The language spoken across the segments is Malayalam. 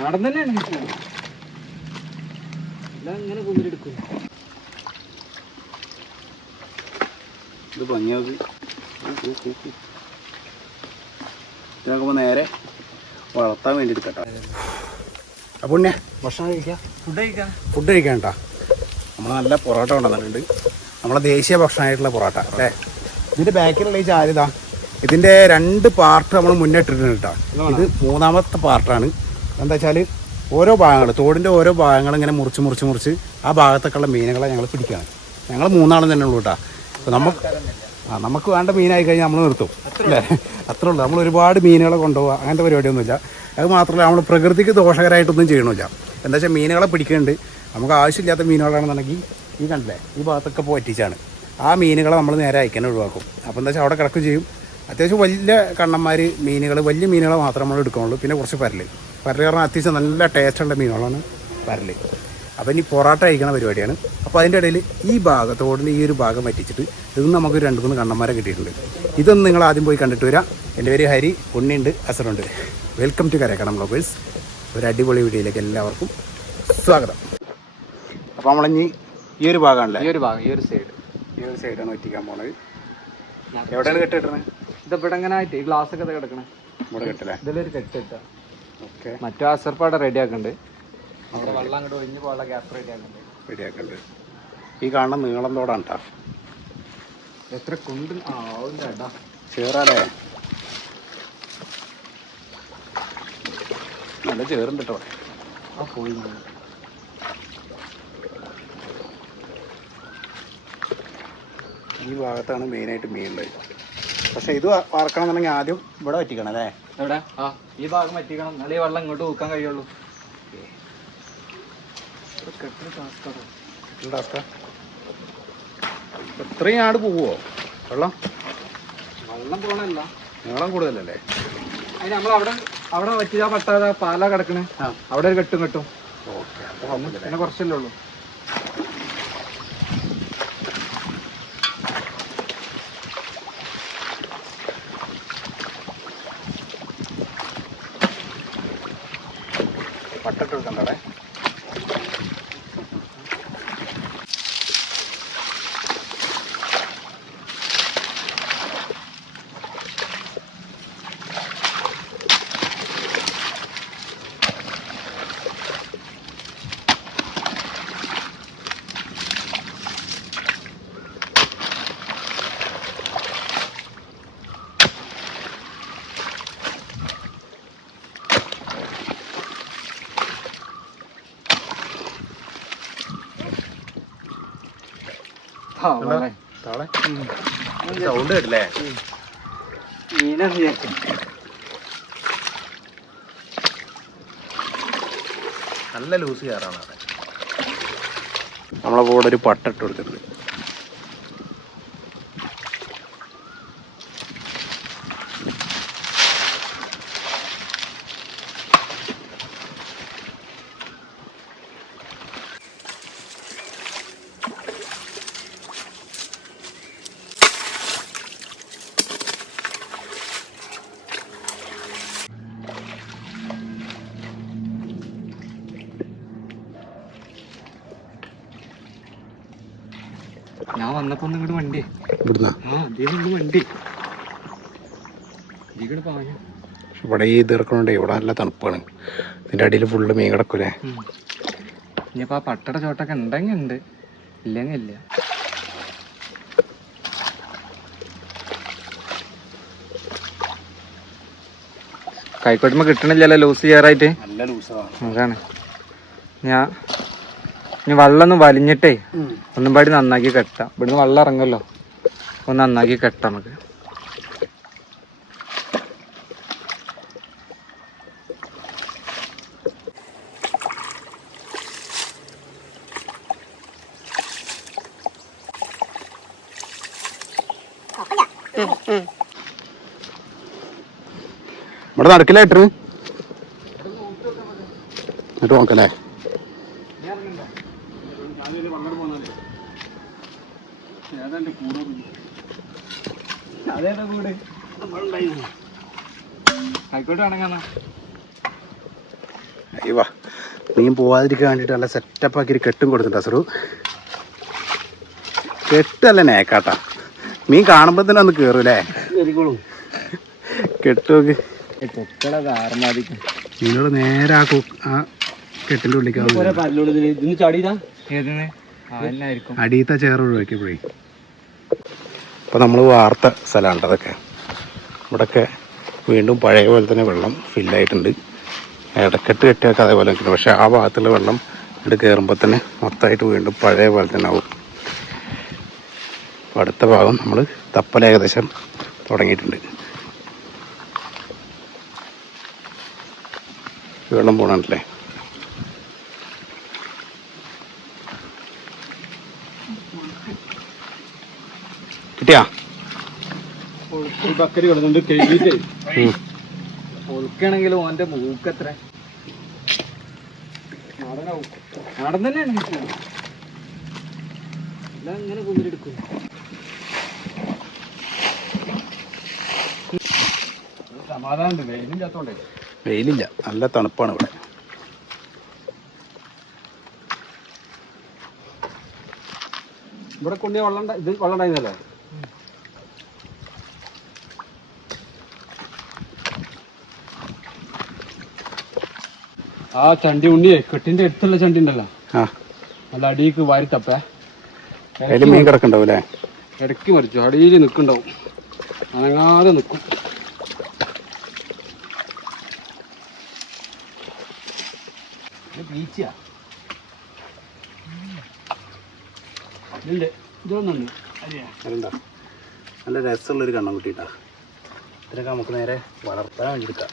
നാടൻ തന്നെയാണ് ഇങ്ങനെ കുമ്പിലെടുക്കും. ഇത് ഭംഗിയാക്കി ഇതിനൊക്കെ നേരെ വളർത്താൻ വേണ്ടി എടുക്കട്ടോ. അപ്പോൾ പിന്നെ ഭക്ഷണം കഴിക്കാം, ഫുഡ് കഴിക്കാം കേട്ടോ. നമ്മൾ നല്ല പൊറോട്ട കൊണ്ടുവന്നിട്ടുണ്ട്, നമ്മളെ ദേശീയ ഭക്ഷണമായിട്ടുള്ള പൊറോട്ട അല്ലേ. ഇതിൻ്റെ ബാക്കിലുള്ള ഈ ചാരിതാ, ഇതിൻ്റെ 2 പാർട്ട് നമ്മൾ മുന്നിട്ടിട്ടുണ്ട് കേട്ടോ. ഇത് 3ാമത്തെ പാർട്ടാണ്. എന്താ വെച്ചാൽ ഓരോ ഭാഗങ്ങൾ, തോടിൻ്റെ ഓരോ ഭാഗങ്ങൾ ഇങ്ങനെ മുറിച്ച് ആ ഭാഗത്തൊക്കെയുള്ള മീനുകളെ ഞങ്ങൾ പിടിക്കുകയാണ്. ഞങ്ങൾ 3 ആളും തന്നെ ഉള്ളൂ കേട്ടോ. അപ്പോൾ നമുക്ക് വേണ്ട മീനായി കഴിഞ്ഞാൽ നമ്മൾ നിർത്തും അല്ലേ, അത്രേ ഉള്ളൂ. നമ്മൾ ഒരുപാട് മീനുകളെ കൊണ്ടുപോകുക അങ്ങനത്തെ പരിപാടിയൊന്നുമില്ല. അത് മാത്രമല്ല നമ്മൾ പ്രകൃതിക്ക് ദോഷകരമായിട്ടൊന്നും ചെയ്യണമില്ല. എന്താ വെച്ചാൽ മീനുകളെ പിടിക്കുന്നുണ്ട്, നമുക്ക് ആവശ്യമില്ലാത്ത മീനുകളാണെന്നുണ്ടെങ്കിൽ ഈ കണ്ടില്ലേ ഈ ഭാഗത്തൊക്കെ പോറ്റിച്ചാണ് ആ മീനുകളെ നമ്മൾ നേരെ അയക്കാൻ ഒഴിവാക്കും. അപ്പോൾ എന്താ വെച്ചാൽ അവിടെ കിടക്കുകയും ചെയ്യും. അത്യാവശ്യം വലിയ കണ്ണന്മാർ മീനുകൾ, വലിയ മീനുകളെ മാത്രമേ നമ്മൾ എടുക്കുകയുള്ളൂ. പിന്നെ കുറച്ച് പരല് പറഞ്ഞാൽ അത്യാവശ്യം നല്ല ടേസ്റ്റുള്ള മീനുകളാണ് പരല്. അപ്പോൾ ഇനി പൊറോട്ട കഴിക്കണ പരിപാടിയാണ്. അപ്പോൾ അതിൻ്റെ ഇടയിൽ ഈ ഭാഗത്തോടിന് ഈ ഒരു ഭാഗം വറ്റിച്ചിട്ട് ഇതൊന്നും നമുക്ക് 2-3 കണ്ണന്മാരെ കിട്ടിയിട്ടുണ്ട്. ഇതൊന്നും നിങ്ങൾ ആദ്യം പോയി കണ്ടിട്ട് വരാം. എൻ്റെ പേര് ഹരി, ഉണ്ണിയുണ്ട്, അസറുണ്ട്. വെൽക്കം ടു കരക്കണം ബ്ലോഗേഴ്സ്. ഒരു അടിപൊളി വീഡിയോയിലേക്ക് എല്ലാവർക്കും സ്വാഗതം. അപ്പോൾ നമ്മളിനി ഈ ഒരു ഭാഗമാണല്ലേ, ഈ ഒരു സൈഡാണ് വറ്റിക്കാൻ പോണത്. എവിടെയാണ് കെട്ടിട്ടത്? ഇതിവിടെ എങ്ങനെ ആയിട്ട് ഈ ഗ്ലാസ് ഒക്കെ കിടക്കണേ ഇവിടെ കെട്ടല്ലേ, ഇതിലൊരു കെട്ടിട്ട. ഓക്കെ, മറ്റേ അസർപ്പാടെ റെഡി ആക്കണ്ട്, അവിടെ വെള്ളം അങ്ങോട്ട് ഒഴിഞ്ഞ് പോകാനുള്ള ഗ്യാസ് റെഡിയാക്കണ്ട്. ഈ കാണുന്ന നീളം തോടാണ് കേട്ടോ. എത്ര കുണ്ട് ആടാ ചേറാലേ, നല്ല ചേറുണ്ട് കേട്ടോ. ആ പോയി ഈ ഭാഗത്താണ് മെയിനായിട്ട് മീനുള്ളത്. പക്ഷേ ഇത് വറക്കണമെന്നുണ്ടെങ്കിൽ ആദ്യം ഇവിടെ വറ്റിക്കണം അല്ലേ. എവിടെ? ആ ഈ ഭാഗം വറ്റിക്കണം, എന്നാലേ ഈ വെള്ളം ഇങ്ങോട്ട് ഊക്കാൻ കഴിയുള്ളൂ. ഇത്രയും ആട് പോവുമോ വെള്ളം? വെള്ളം പോകണല്ല, നീളം കൂടുതലല്ലേ. അതിന് നമ്മളവിടെ വറ്റിച്ചാ പട്ടാതെ പാല കിടക്കണേ, അവിടെ ഒരു കെട്ടും. ഓക്കെ, അപ്പോൾ പിന്നെ കുറച്ചല്ലേ ഉള്ളൂ. പട്ടിട്ട് കൊടുക്കണ്ടേ. സൗണ്ട് കേട്ടില്ലേ? നല്ല ലൂസ് കയറാണ്. നമ്മളപ്പോൾ ഇവിടെ ഒരു പട്ടിട്ട് കൊടുത്തിട്ടുണ്ട്. ഞാൻ വന്നപ്പോ ഇങ്ങോട്ട് വണ്ടി ഇവിടെ ഈ ഇതിറക്കണുണ്ടേ, ഇവിടെ നല്ല തണുപ്പാണ്. ഇതിന്റെ അടിയിൽ ഫുള്ള് മീൻ കിടക്കൂലേ. ഇനിയിപ്പോ ആ പട്ടയുടെ ചോട്ടൊക്കെ ഉണ്ടെങ്കിൽ ഉണ്ട്, ഇല്ലെങ്കിൽ ഇല്ല. കൈക്കോട്ടുമ്പോ കിട്ടണില്ലല്ലോ ലൂസ് ചെയ്യാറായിട്ട്. നല്ല ലൂസാണ്. അതാണ് ഇനി വെള്ളം ഒന്ന് വലിഞ്ഞിട്ടേ ഒന്നും പാടി നന്നാക്കി കെട്ടാം. ഇവിടുന്ന് വെള്ളം ഇറങ്ങല്ലോ, ഒന്ന് നന്നാക്കി കെട്ടാം നമുക്ക്. ഇവിടെ നടക്കില്ലായിട്ട് എന്നിട്ട് നോക്കല്ലേ. അതേതാ കൂടെ ആയിക്കോട്ടെ വേണമെങ്കിൽ അയ്യവാ മീൻ പോവാതിരിക്കാൻ വേണ്ടിയിട്ട് നല്ല സെറ്റപ്പ് ആക്കി കെട്ടും കൊടുത്തിട്ടാ സറു. കെട്ടല്ല നേക്കാട്ടാ, മീൻ കാണുമ്പോൾ തന്നെ ഒന്ന് കയറൂലേ കെട്ടുമൊക്കെ. മീനോട് നേരെ ആ കെട്ടിൻ്റെ ഉള്ളിലേക്ക് അടിയത്തെ ചേറ് ഒഴിവാക്കിയപ്പോഴേ. അപ്പോൾ നമ്മൾ വാർത്ത സ്ഥലമാണ് അതൊക്കെ. ഇവിടെയൊക്കെ വീണ്ടും പഴയ പോലെ തന്നെ വെള്ളം ഫില്ലായിട്ടുണ്ട്. ഇടക്കെട്ട് കെട്ടിയൊക്കെ അതേപോലെ നിൽക്കുന്നു. പക്ഷേ ആ ഭാഗത്തുള്ള വെള്ളം ഇവിടെ കയറുമ്പോൾ തന്നെ മൊത്തമായിട്ട് വീണ്ടും പഴയ പോലെ തന്നെ ആവും. അപ്പോൾ അടുത്ത ഭാഗം നമ്മൾ തപ്പൽ ഏകദേശം തുടങ്ങിയിട്ടുണ്ട്. വെള്ളം പോകണല്ലേ. കിട്ടിയാ ബക്കരി കിടന്നുണ്ട് കഴുകിയിട്ട് ഒളുക്കാണെങ്കിലും ഓന്റെ മൂക്കത്ര നാടൻ തന്നെയാണ് അങ്ങനെ കുമ്പിലെടുക്കും. സമാധാനം വെയിലും ചാത്തോണ്ടേ. വെയിലില്ല, നല്ല തണുപ്പാണ് ഇവിടെ. ഇവിടെ കൊണ്ടിയ വെള്ളം ഇത് വെള്ളം ഉണ്ടായിരുന്നല്ലേ. ആ ചണ്ടി ഉണ്ണിയെ കെട്ടിന്റെ അടുത്തുള്ള ചണ്ടി ഉണ്ടല്ലോ, നല്ല അടിക്ക് വാരി തപ്പേ മീൻ കിടക്കണ്ടാവും അല്ലേ. ഇടയ്ക്ക് മറിച്ചു അടിയിൽ നിൽക്കണ്ടാവും, അനങ്ങാതെ നിൽക്കും. നല്ല രസമുള്ളൊരു കണ്ണം കുട്ടിയിട്ടാ. ഇതിനൊക്കെ നമുക്ക് നേരെ വളർത്താൻ വേണ്ടി എടുക്കാം.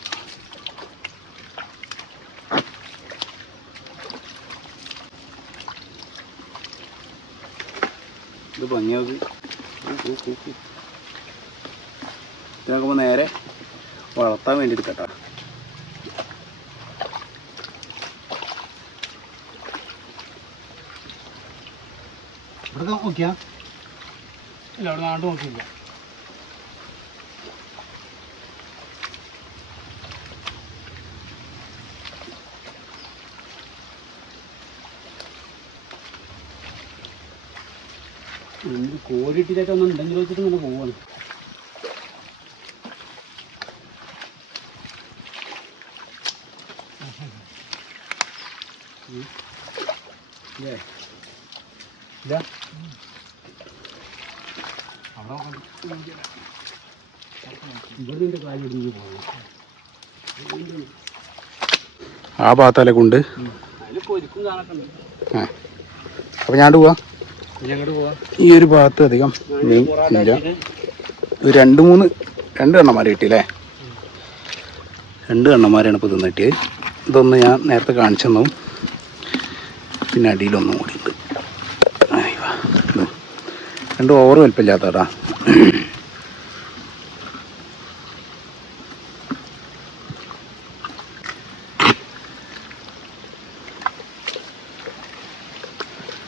ഇത് ഭംഗിയാക്കി ഇതിനൊക്കെ നേരെ വളർത്താൻ വേണ്ടി എടുക്കട്ടാ. ഇവിടെ നോക്കിയാ ഇല്ല, അവിടെ നാട് നോക്കിയില്ല. കോരിട്ടിട്ടൊക്കെ ഒന്നും ഉണ്ടെങ്കിൽ വെച്ചിട്ട് ഇങ്ങനെ പോവാണ്. ആ ഭാഗത്തല്ലേ കൊണ്ട്. അപ്പൊ ഞാൻ പോവാ. ഈ ഒരു ഭാഗത്ത് അധികം മീൻ ഇല്ല. ഒരു രണ്ട് കണ്ണന്മാരെ കിട്ടിയില്ലേ. 2 കണ്ണന്മാരാണ് ഇപ്പോൾ തിന്ന് കിട്ടിയത്. ഇതൊന്ന് ഞാൻ നേരത്തെ കാണിച്ചു തന്നു. പിന്നെ അടിയിലൊന്നും കൂടി ഉണ്ട്. 2 ഓവർ വലിപ്പമില്ലാത്തടാ.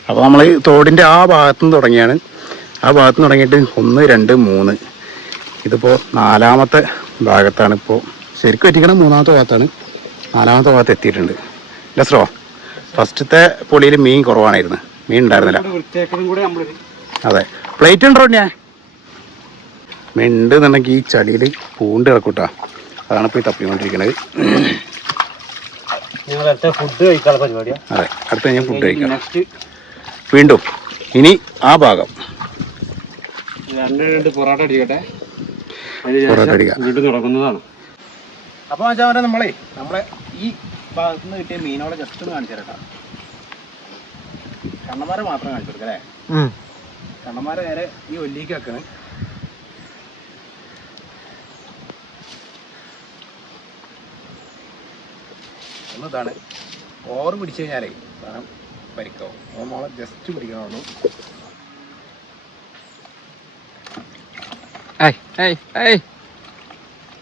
അപ്പോൾ നമ്മൾ തോടിൻ്റെ ആ ഭാഗത്തുനിന്ന് തുടങ്ങിയാണ്. ആ ഭാഗത്തുനിന്ന് തുടങ്ങിയിട്ട് 1, 2, 3 ഇതിപ്പോൾ 4ാമത്തെ ഭാഗത്താണ്. ഇപ്പോൾ ശരിക്കും എത്തിക്കണം 3ാമത്തെ ഭാഗത്താണ്. 4ാമത്തെ ഭാഗത്ത് എത്തിയിട്ടുണ്ട്. ലസ്രോ, ഫസ്റ്റത്തെ പൊളിയിൽ മീൻ കുറവാണായിരുന്നു, മീൻ ഉണ്ടായിരുന്നില്ല. അതെ, പ്ലേറ്റ് ഉണ്ടോ ഞാൻ മീൻ ഉണ്ട് എന്നുണ്ടെങ്കിൽ ഈ ചളിയിൽ പൂണ്ട് കിടക്കൂട്ടാ. അതാണ് ഇപ്പോൾ ഈ തപ്പിക്കൊണ്ടിരിക്കുന്നത്. ഫുഡ് കഴിക്കാനുള്ള പരിപാടിയാണ്. അതെ, അടുത്ത ഞാൻ ഫുഡ് കഴിക്കാം. വീണ്ടും ഇനി ആ ഭാഗം പൊറോട്ട അടിക്കട്ടെ, പൊറോട്ട അടിക്കാം. വീണ്ടും തുടങ്ങുന്നതാണ്. അപ്പോൾ വെച്ചാൽ നമ്മളെ ഈ ഭാഗത്തു നിന്ന് കിട്ടിയ മീനോടെ ജസ്റ്റ് ഒന്ന് കാണിച്ചു തരട്ടാ. കണ്ണന്മാരെ മാത്രം കാണിച്ചു കൊടുക്കാം അല്ലേ. കണ്ണന്മാരെ നേരെ ഈ ഒല്ലിക്ക് വെക്കണ്. ഒന്നിതാണ് ഓവർ പിടിച്ചു കഴിഞ്ഞാലേ സാധനം പരിക്കാവും. അപ്പോൾ മോളെ ജസ്റ്റ് പിടിക്കണുള്ളൂ.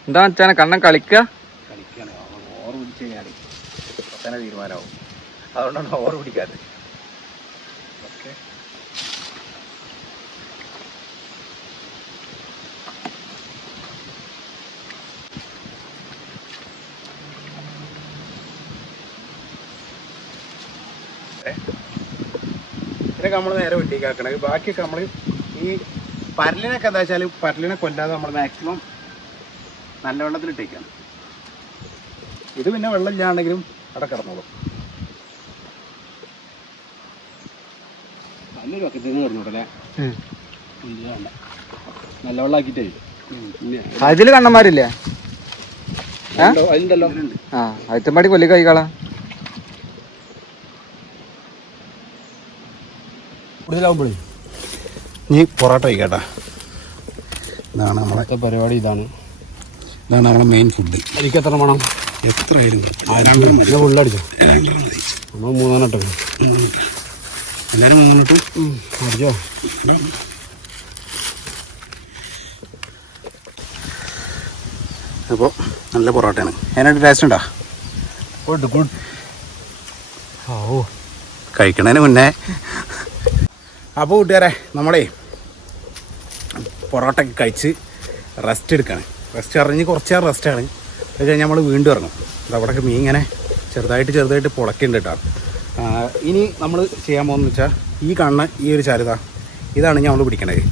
എന്താ വെച്ചാൽ കണ്ണൻ കളിക്കുകയാണ്. ഓവർ പിടിച്ചു കഴിഞ്ഞാൽ തന്നെ തീരുമാനമാവും. അതുകൊണ്ടാണ് ഓവർ പിടിക്കാത്തത്. ഓക്കെ, നേരെ. ഇതിനൊക്കെ നമ്മൾ നേരെ വെട്ടിക്ക് ആക്കണത്. ബാക്കിയൊക്കെ നമ്മൾ ഈ പരലിനൊക്കെ എന്താ വെച്ചാൽ പരലിനെ കൊല്ലാതെ നമ്മൾ മാക്സിമം നല്ല വെള്ളത്തിലിട്ടേക്കാണ്. ഇത് പിന്നെ വെള്ളം ഇല്ലാണ്ടെങ്കിലും അവിടെ കിടന്നോളും. നല്ലൊരു ബക്കറ്റിൽ കിടന്നോട്ടല്ലേ, വേണ്ട നല്ല വെള്ളം ആക്കിയിട്ടേ. അതില് കണ്ണന്മാരില്ലേ? അതിലുണ്ടല്ലോ. ആ അയത്തമ്പാടി കൊല്ലി കഴിക്കാളാ. കൂടുതലാവുമ്പോഴേ നീ പൊറോട്ട കഴിക്കട്ടാ. ഇതാണ് നമ്മളെ പരിപാടി. ഇതാണ് നമ്മളെ മെയിൻ ഫുഡ്. എനിക്ക് എത്ര വേണം? എത്ര ആയാലും ഫുള്ളടിച്ചോ. നമ്മൾ 3 ഇട്ടോ. എല്ലാവരും 3 ഇട്ടു അടിച്ചോ. അപ്പോൾ നല്ല പൊറോട്ടയാണ്. അതിനായിട്ട് ടേസ്റ്റ് ഉണ്ടോ? ഗുഡ്. ഓ കഴിക്കണതിന് മുന്നേ. അപ്പോൾ കൂട്ടുകാരെ നമ്മളെ പൊറോട്ട ഒക്കെ കഴിച്ച് റെസ്റ്റ് എടുക്കുകയാണ്. റെസ്റ്റ് അറിഞ്ഞ് കുറച്ച് നേരം റെസ്റ്റാണ്. അത് കഴിഞ്ഞ് നമ്മൾ വീണ്ടും ഇറങ്ങും. അവിടെയൊക്കെ മീൻ ഇങ്ങനെ ചെറുതായിട്ട് പൊളക്കുന്നുണ്ട് കേട്ടോ. ഇനി നമ്മൾ ചെയ്യാൻ പോകുന്നത് വെച്ചാൽ ഈ കാണുന്ന ഈ ഒരു ചരുത ഇതാണ് നമ്മൾ പിടിക്കണത്.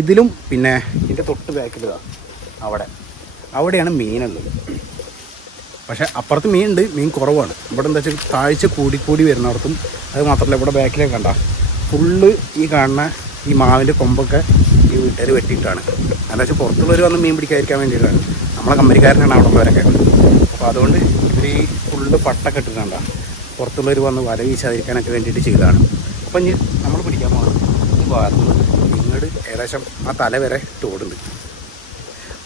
ഇതിലും പിന്നെ ഇതിൻ്റെ തൊട്ട് ബാക്കിലിതാ അവിടെയാണ് മീനുള്ളത്. പക്ഷേ അപ്പുറത്ത് മീനുണ്ട്, മീൻ കുറവാണ്. ഇവിടെ എന്താ വെച്ചാൽ താഴ്ച കൂടി വരുന്നിടത്തും. അത് മാത്രമല്ല ഇവിടെ ബാക്കിലേക്ക് കണ്ട ഫുള്ള് ഈ കാണുന്ന ഈ മാവിൻ്റെ കൊമ്പൊക്കെ ഈ വീട്ടുകാർ വെട്ടിയിട്ടാണ്. എന്താ വെച്ചാൽ പുറത്തുള്ളവർ വന്ന് മീൻ പിടിക്കാതിരിക്കാൻ വേണ്ടിയിട്ടാണ്. നമ്മളെ കമ്പനിക്കാരനാണ് അവിടെ ഉള്ളവരൊക്കെ. അപ്പോൾ അതുകൊണ്ട് ഇവർ ഈ ഫുള്ള് പട്ടൊക്കെ ഇട്ടിട്ടുണ്ട പുറത്തുള്ളവർ വന്ന് വല വീശാതിരിക്കാനൊക്കെ വേണ്ടിയിട്ട് ചെയ്തതാണ്. അപ്പം ഇനി നമ്മൾ പിടിക്കാൻ പോകണം. ഈ ഭാഗത്തുനിന്ന് ഇങ്ങോട്ട് ഏകദേശം ആ തല വരെ തോടുണ്ട്.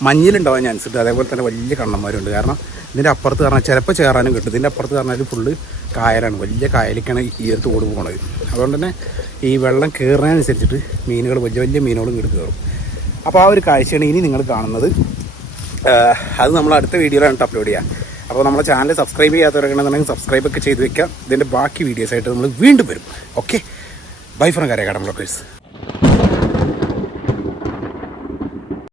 മഞ്ഞിലുണ്ടാവാൻ ചാൻസ് ഉണ്ട്. അതേപോലെ തന്നെ വലിയ കണ്ണന്മാരുണ്ട്. കാരണം ഇതിൻ്റെ അപ്പുറത്ത് പറഞ്ഞാൽ ചിലപ്പോൾ ചേറാനും കിട്ടും. ഇതിൻ്റെ അപ്പുറത്ത് പറഞ്ഞാൽ ഫുള്ള് കായലാണ്. വലിയ കായലിലേക്കാണ് ഈ ഒരു തോട് പോകുന്നത്. അതുകൊണ്ട് തന്നെ ഈ വെള്ളം കയറുന്നതിനനുസരിച്ചിട്ട് മീനുകൾ വലിയ മീനുകളും ഇങ്ങോട്ട് കയറും. അപ്പോൾ ആ ഒരു കാഴ്ചയാണ് ഇനി നിങ്ങൾ കാണുന്നത്. അത് നമ്മൾ അടുത്ത വീഡിയോയിലാണ് അപ്ലോഡ് ചെയ്യുക. അപ്പോൾ നമ്മുടെ ചാനൽ സബ്സ്ക്രൈബ് ചെയ്യാത്തവരൊക്കെയാണെന്നുണ്ടെങ്കിൽ സബ്സ്ക്രൈബൊക്കെ ചെയ്ത് വെക്കാം. ഇതിൻ്റെ ബാക്കി വീഡിയോസായിട്ട് നമ്മൾ വീണ്ടും വരും. Okay, bye from Karekkadan bloggers.